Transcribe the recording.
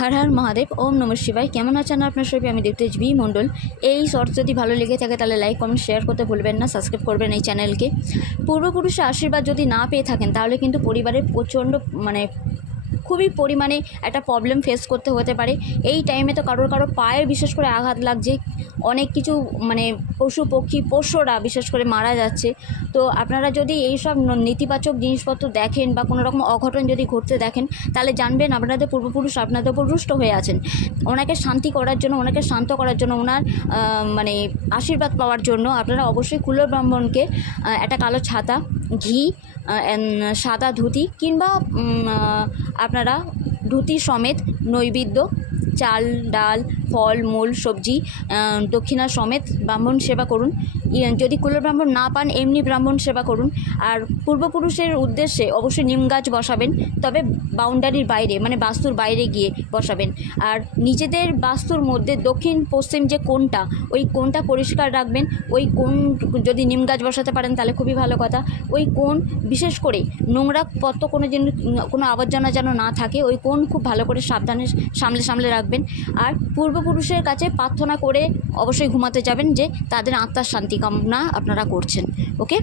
হর হর মহাদেব, ওম নমঃ শিবায়। কেমন আছেন আপনার সবাই? আমি দেবতেজ বি মণ্ডল। এই শর্টস যদি ভালো লেগে থাকে তাহলে লাইক কমেন্ট শেয়ার করতে ভুলবেন না, সাবস্ক্রাইব করবেন এই চ্যানেলকে। পূর্বপুরুষের আশীর্বাদ যদি না পেয়ে থাকেন তাহলে কিন্তু পরিবারের প্রচণ্ড খুবই পরিমাণে একটা প্রবলেম ফেস করতে হতে পারে। এই টাইমে তো কারোর পায়ে বিশেষ করে আঘাত লাগছে, অনেক কিছু পশু পক্ষী পোষ্যরা বিশেষ করে মারা যাচ্ছে। তো আপনারা যদি এইসব নেতিবাচক জিনিসপত্র দেখেন বা কোনো রকম অঘটন যদি ঘটতে দেখেন তাহলে জানবেন আপনাদের পূর্বপুরুষ আপনাদের উপর রুষ্ট হয়ে আছেন। ওনাকে শান্তি করার জন্য, ওনাকে শান্ত করার জন্য, ওনার আশীর্বাদ পাওয়ার জন্য আপনারা অবশ্যই কুলো ব্রাহ্মণকে একটা কালো ছাতা, ঘি, সাদা ধুতি কিংবা আপনারা ধুতি সমেত নৈবেদ্য, চাল ডাল ফল মূল সবজি, দক্ষিণা সমেত ব্রাহ্মণ সেবা করুন। যদি কুলো ব্রাহ্মণ না পান এমনি ব্রাহ্মণ সেবা করুন। আর পূর্বপুরুষের উদ্দেশ্যে অবশ্যই নিম গাছ বসাবেন, তবে বাউন্ডারির বাইরে বাস্তুর বাইরে গিয়ে বসাবেন। আর নিজেদের বাস্তুর মধ্যে দক্ষিণ পশ্চিম যে কোণটা, ওই কোণটা পরিষ্কার রাখবেন। ওই কোণ যদি নিম গাছ বসাতে পারেন তাহলে খুবই ভালো কথা। ওই কোণ বিশেষ করে নোংরা পত্র কোনো আবর্জনা যেন না থাকে, ওই কোণ খুব ভালো করে সাবধানে সামলে রাখবেন। আর পূর্বপুরুষের কাছে প্রার্থনা করে অবশ্যই ঘুমাতে যাবেন যে তাদের আত্মার শান্তি কামনা আপনারা করছেন। ওকে।